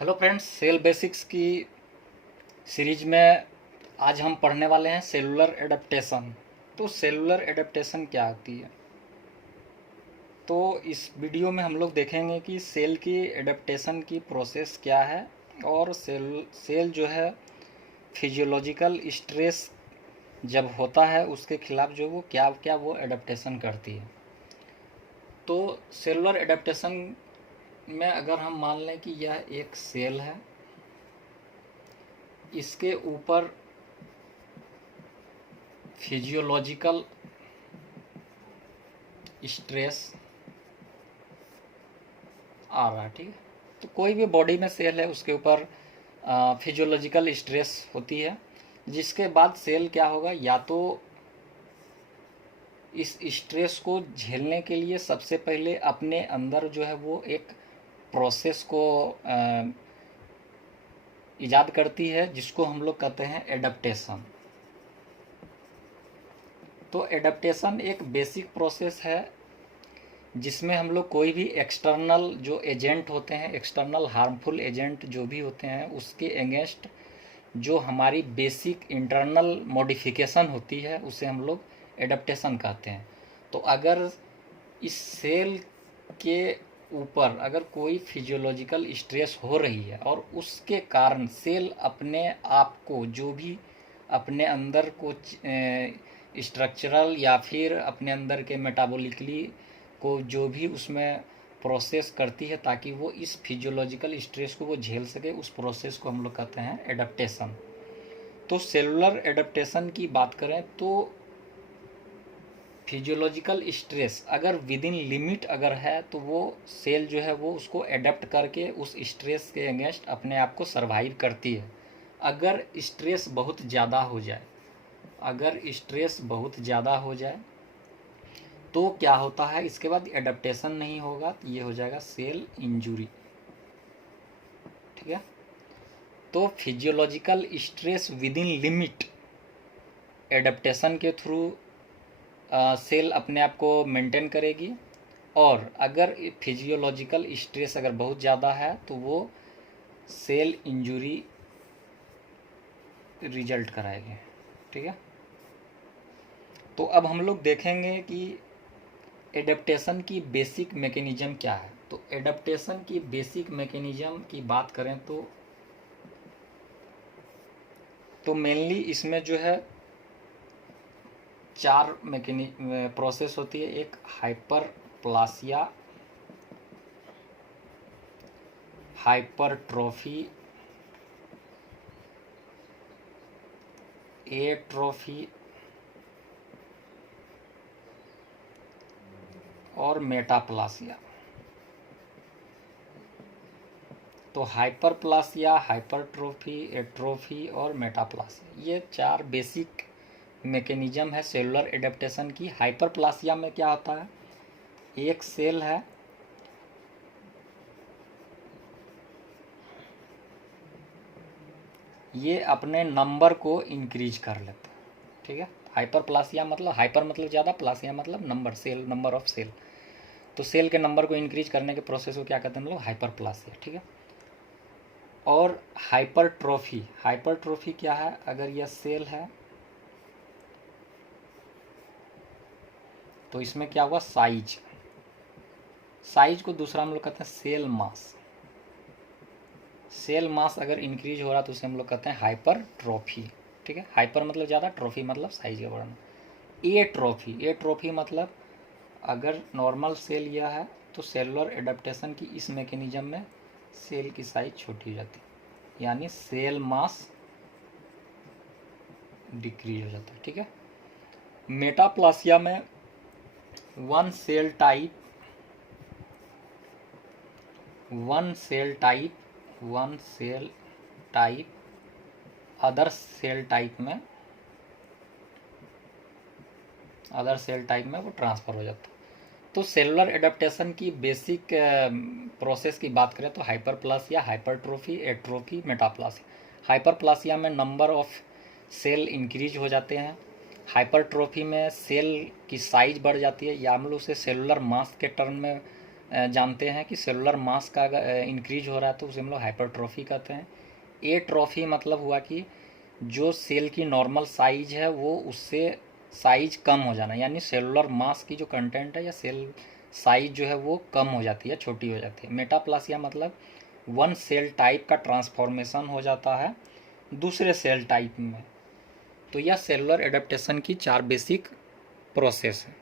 Hello friends, cell basics की series में आज हम पढ़ने वाले हैं सेलुलर एडेप्टेशन। तो सेलुलर एडेप्टेशन क्या होती है? तो इस वीडियो में हम लोग देखेंगे कि सेल की एडेप्टेशन की प्रोसेस क्या है और सेल जो है फिजियोलॉजिकल स्ट्रेस जब होता है उसके खिलाफ जो वो क्या क्या वो एडेप्टेशन करती है। तो सेलुलर एडेप्टेशन में अगर हम मान लें कि यह एक सेल है, इसके ऊपर फिजियोलॉजिकल स्ट्रेस आ रहा है, ठीक है। तो कोई भी बॉडी में सेल है उसके ऊपर फिजियोलॉजिकल स्ट्रेस होती है, जिसके बाद सेल क्या होगा, या तो इस स्ट्रेस को झेलने के लिए सबसे पहले अपने अंदर जो है वो एक प्रोसेस को ईजाद करती है, जिसको हम लोग कहते हैं एडप्टेशन। तो एडप्टेशन एक बेसिक प्रोसेस है जिसमें हम लोग कोई भी एक्सटर्नल जो एजेंट होते हैं, एक्सटर्नल हार्मफुल एजेंट जो भी होते हैं, उसके अगेंस्ट जो हमारी बेसिक इंटरनल मॉडिफिकेशन होती है उसे हम लोग एडप्टेशन कहते हैं। तो अगर इस सेल के ऊपर अगर कोई फिजियोलॉजिकल स्ट्रेस हो रही है और उसके कारण सेल अपने आप को जो भी अपने अंदर को स्ट्रक्चरल या फिर अपने अंदर के मेटाबॉलिकली को जो भी उसमें प्रोसेस करती है ताकि वो इस फिजियोलॉजिकल स्ट्रेस को वो झेल सके, उस प्रोसेस को हम लोग कहते हैं एडप्टेशन। तो सेलुलर एडप्टेशन की बात करें तो फिजियोलॉजिकल स्ट्रेस अगर विद इन लिमिट अगर है तो वो सेल जो है वो उसको एडप्ट करके उस स्ट्रेस के अगेंस्ट अपने आप को सर्वाइव करती है। अगर स्ट्रेस बहुत ज़्यादा हो जाए, अगर स्ट्रेस बहुत ज़्यादा हो जाए तो क्या होता है, इसके बाद एडप्टेशन नहीं होगा तो ये हो जाएगा सेल इंजुरी, ठीक है। तो physiological stress with in limit adaptation के थ्रू सेल अपने आप को मेंटेन करेगी, और अगर फिजियोलॉजिकल स्ट्रेस अगर बहुत ज़्यादा है तो वो सेल इंजुरी रिजल्ट कराएगी, ठीक है। तो अब हम लोग देखेंगे कि एडेप्टेशन की बेसिक मैकेनिज्म क्या है। तो एडेप्टेशन की बेसिक मैकेनिज्म की बात करें तो मेनली इसमें जो है चार प्रोसेस होती है। एक हाइपरप्लासिया, हाइपरट्रोफी, एट्रोफी और मेटाप्लासिया। तो हाइपरप्लासिया, हाइपरट्रोफी, एट्रोफी और मेटाप्लासिया, ये चार बेसिक मैकेनिज्म है सेलुलर एडेप्टेशन की। हाइपरप्लासिया में क्या होता है, एक सेल है, ये अपने नंबर को इंक्रीज कर लेता है, ठीक है। हाइपरप्लासिया मतलब हाइपर मतलब ज़्यादा, प्लासिया मतलब number, cell number of cell. तो सेल के नंबर को इंक्रीज करने के प्रोसेस को क्या कहते हैं हम लोग, हाइपरप्लासिया, ठीक है। और हाइपरट्रोफी, हाइपरट्रोफी क्या है, अगर यह सेल है तो इसमें क्या हुआ, साइज, साइज को दूसरा हम लोग कहते हैं सेल मास। सेल मास अगर इंक्रीज हो रहा तो उसे हम लोग कहते हैं हाइपरट्रोफी, ठीक है। हाइपर मतलब ज़्यादा, ट्रोफी मतलब साइज का बढ़ना। ए ट्रोफी, ए ट्रोफी मतलब अगर नॉर्मल सेल यह है तो सेलुलर एडेप्टेशन की इस मैकेनिज्म में सेल की साइज छोटी हो जाती है, यानी सेल मास डिक्रीज हो जाता है, ठीक है। मेटाप्लासिया में one cell type, one cell type, one cell type other cell type में, अदर सेल टाइप में वो ट्रांसफ़र हो जाता है। तो सेलुलर एडेप्टेशन की बेसिक प्रोसेस की बात करें तो hyperplasia, hypertrophy, atrophy, metaplasia. Hyperplasia में नंबर ऑफ सेल इंक्रीज हो जाते हैं, हाइपरट्रोफी में सेल की साइज बढ़ जाती है, या हम लोग उसे सेलुलर मास के टर्म में जानते हैं कि सेलुलर मास का अगर इंक्रीज हो रहा है तो उसे हम लोग हाइपरट्रॉफी कहते हैं। एट्रॉफी मतलब हुआ कि जो सेल की नॉर्मल साइज है वो उससे साइज कम हो जाना, यानी सेलुलर मास की जो कंटेंट है या सेल साइज जो है वो कम हो जाती है, छोटी हो जाती है। मेटाप्लासिया मतलब वन सेल टाइप का ट्रांसफॉर्मेशन हो जाता है दूसरे सेल टाइप में। तो यह सेलुलर एडेप्टेशन की 4 बेसिक प्रोसेस है।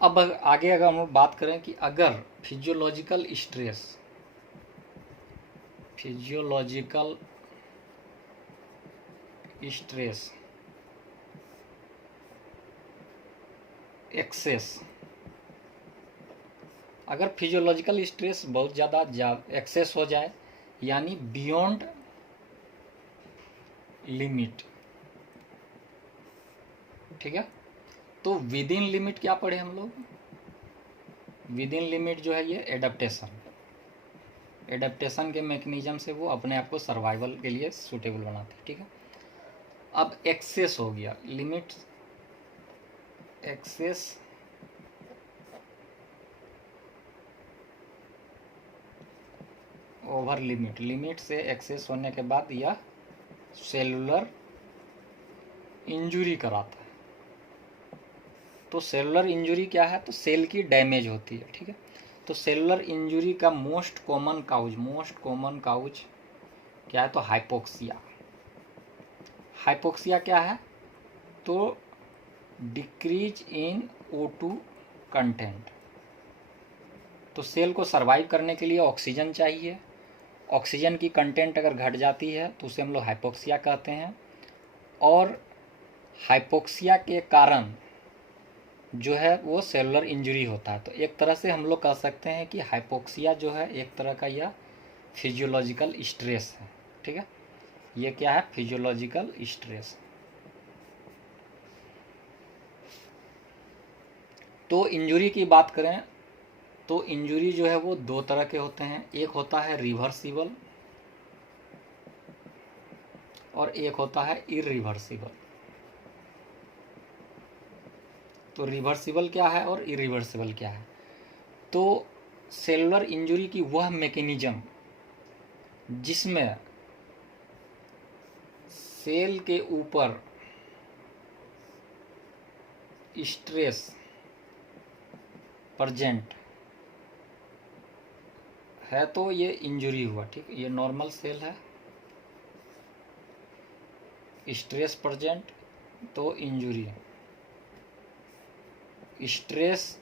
अब आगे अगर हम लोग बात करें कि अगर फिजियोलॉजिकल स्ट्रेस एक्सेस, अगर फिजियोलॉजिकल स्ट्रेस बहुत ज़्यादा एक्सेस हो जाए यानी बियॉन्ड लिमिट, ठीक है, तो विद इन लिमिट क्या पढ़े हम लोग, विद इन लिमिट जो है ये एडेप्टेशन के मैकेनिज्म से वो अपने आप को सर्वाइवल के लिए सूटेबल बनाते हैं, ठीक है। अब एक्सेस हो गया, limit excess over limit, limit से एक्सेस होने के बाद यह सेलुलर इंजुरी कराता है। तो सेलुलर इंजुरी क्या है, तो सेल की डैमेज होती है, ठीक है। तो सेलुलर इंजुरी का मोस्ट कॉमन काउज क्या है, तो हाइपोक्सिया। हाइपोक्सिया क्या है, तो डिक्रीज इन O2 कंटेंट। तो सेल को सरवाइव करने के लिए ऑक्सीजन चाहिए, ऑक्सीजन की कंटेंट अगर घट जाती है तो उसे हम लोग हाइपोक्सिया कहते हैं। और हाइपोक्सिया के कारण जो है वो सेलुलर इंजरी होता है। तो एक तरह से हम लोग कह सकते हैं कि हाइपोक्सिया जो है एक तरह का यह फिजियोलॉजिकल स्ट्रेस है, ठीक है। ये क्या है, फिजियोलॉजिकल स्ट्रेस। तो इंजरी की बात करें तो इंजरी जो है वो 2 तरह के होते हैं, एक होता है रिवर्सिबल और एक होता है इरिवर्सिबल। तो रिवर्सिबल क्या है और इरिवर्सिबल क्या है, तो सेलुलर इंजरी की वह मैकेनिज्म जिसमें सेल के ऊपर स्ट्रेस प्रेजेंट है तो ये इंजरी हुआ, ठीक। ये नॉर्मल सेल है, स्ट्रेस प्रेजेंट तो इंजरी। स्ट्रेस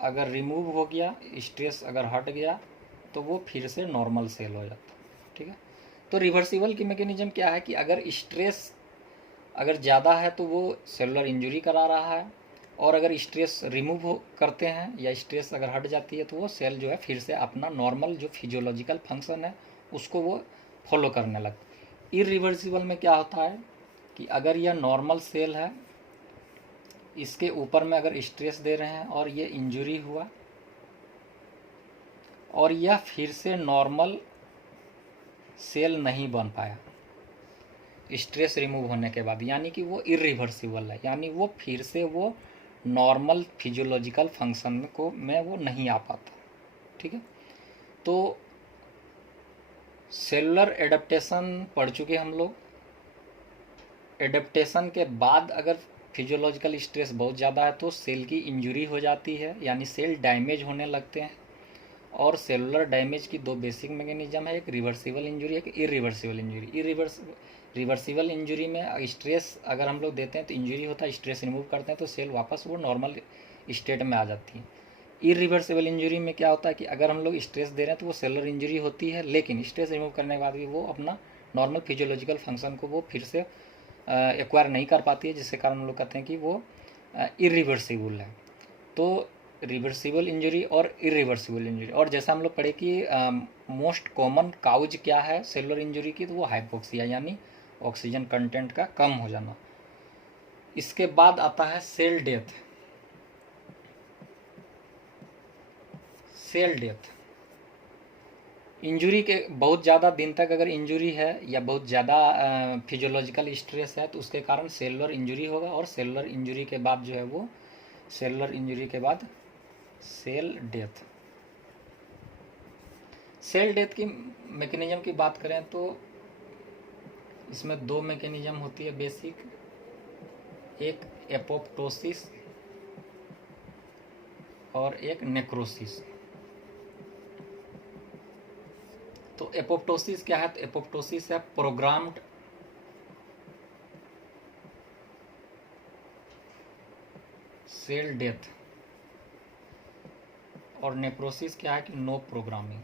अगर रिमूव हो गया, स्ट्रेस अगर हट गया तो वो फिर से नॉर्मल सेल हो जाता है, ठीक है। तो रिवर्सिबल की मैकेनिज्म क्या है कि अगर स्ट्रेस अगर ज़्यादा है तो वो सेलुलर इंजरी करा रहा है, और अगर स्ट्रेस रिमूव करते हैं या स्ट्रेस अगर हट जाती है तो वो सेल जो है फिर से अपना नॉर्मल जो फिजियोलॉजिकल फंक्शन है उसको वो फॉलो करने लगता है। इरिवर्सिबल में क्या होता है कि अगर यह नॉर्मल सेल है, इसके ऊपर में अगर स्ट्रेस दे रहे हैं और ये इंजरी हुआ और यह फिर से नॉर्मल सेल नहीं बन पाया स्ट्रेस रिमूव होने के बाद, यानी कि वो इरिवर्सिबल है, यानी वो फिर से वो नॉर्मल फिजियोलॉजिकल फंक्शन को में वो नहीं आ पाता, ठीक है। तो सेलुलर एडेप्टेशन पढ़ चुके हम लोग। एडेप्टेशन के बाद अगर फिजियोलॉजिकल स्ट्रेस बहुत ज़्यादा है तो सेल की इंजरी हो जाती है, यानी सेल डैमेज होने लगते हैं। और सेलुलर डैमेज की 2 बेसिक मैकेनिज्म है, एक रिवर्सिबल इंजरी, एक इरिवर्सिबल इंजरी। रिवर्सिबल इंजरी में स्ट्रेस अगर हम लोग देते हैं तो इंजरी होता है, स्ट्रेस रिमूव करते हैं तो सेल वापस वो नॉर्मल स्टेट में आ जाती है। इरिवर्सिबल इंजरी में क्या होता है कि अगर हम लोग स्ट्रेस दे रहे हैं तो वो सेलुलर इंजरी होती है, लेकिन स्ट्रेस रिमूव करने के बाद भी वो अपना नॉर्मल फिजियोलॉजिकल फंक्शन को वो फिर से एक्वायर नहीं कर पाती है, जिसके कारण हम लोग कहते हैं कि वो इरिवर्सिबल है। तो रिवर्सिबल इंजरी और इरिवर्सिबल इंजरी। और जैसा हम लोग पढ़े कि मोस्ट कॉमन काउज क्या है सेलुलर इंजरी की, तो वो हाइपोक्सिया यानी ऑक्सीजन कंटेंट का कम हो जाना। इसके बाद आता है cell death. Cell death injury के बहुत ज़्यादा दिन तक अगर इंजरी है या बहुत ज़्यादा फिजियोलॉजिकल स्ट्रेस है तो उसके कारण सेलुलर इंजरी होगा, और सेलुलर इंजरी के बाद जो है वो सेलुलर इंजरी के बाद सेल डेथ। सेल डेथ की मैकेनिज्म की बात करें तो इसमें दो मैकेनिज्म होती है बेसिक, एक एपोप्टोसिस और एक नेक्रोसिस। तो एपोप्टोसिस क्या है? तो एपोप्टोसिस है प्रोग्राम्ड सेल डेथ, और नेक्रोसिस क्या है कि नो प्रोग्रामिंग।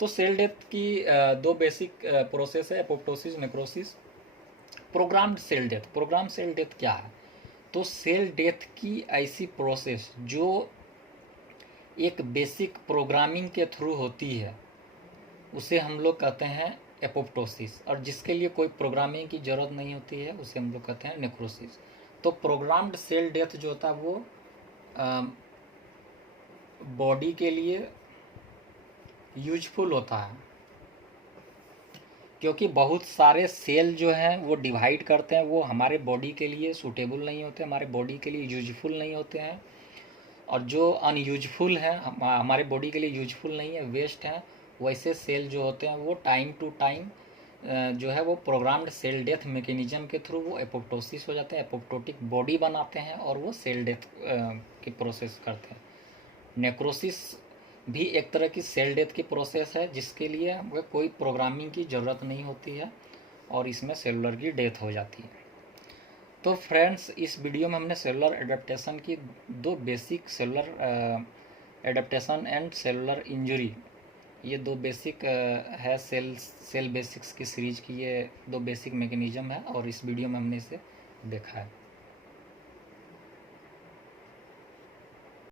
तो सेल डेथ की दो बेसिक प्रोसेस है, apoptosis, necrosis. Programmed cell death, program cell death क्या है? तो सेल डेथ की ऐसी प्रोसेस जो एक बेसिक प्रोग्रामिंग के थ्रू होती है उसे हम लोग कहते हैं एपोप्टोसिस, और जिसके लिए कोई प्रोग्रामिंग की ज़रूरत नहीं होती है उसे हम लोग कहते हैं नेक्रोसिस। तो प्रोग्राम्ड सेल डेथ जो होता है वो बॉडी के लिए यूजफुल होता है, क्योंकि बहुत सारे सेल जो हैं वो डिवाइड करते हैं, वो हमारे बॉडी के लिए सूटेबल नहीं होते, हमारे बॉडी के लिए यूजफुल नहीं होते हैं, और जो अनयूजफुल है हमारे बॉडी के लिए यूजफुल नहीं है, वेस्ट हैं, वैसे सेल जो होते हैं वो टाइम टू टाइम जो है वो प्रोग्राम्ड सेल डेथ मैकेनिज्म के थ्रू वो एपोप्टोसिस हो जाते हैं, एपोप्टोटिक बॉडी बनाते हैं और वो सेल डेथ की प्रोसेस करते हैं। नेक्रोसिस भी एक तरह की सेल डेथ की प्रोसेस है जिसके लिए हमें कोई प्रोग्रामिंग की ज़रूरत नहीं होती है और इसमें सेलुलर की डेथ हो जाती है। तो फ्रेंड्स, इस वीडियो में हमने सेलुलर एडेप्टेशन की दो basic cellular adaptation and cellular injury, ये दो बेसिक है सेल बेसिक्स की सीरीज की, ये दो बेसिक मैकेनिज्म है और इस वीडियो में हमने इसे देखा है।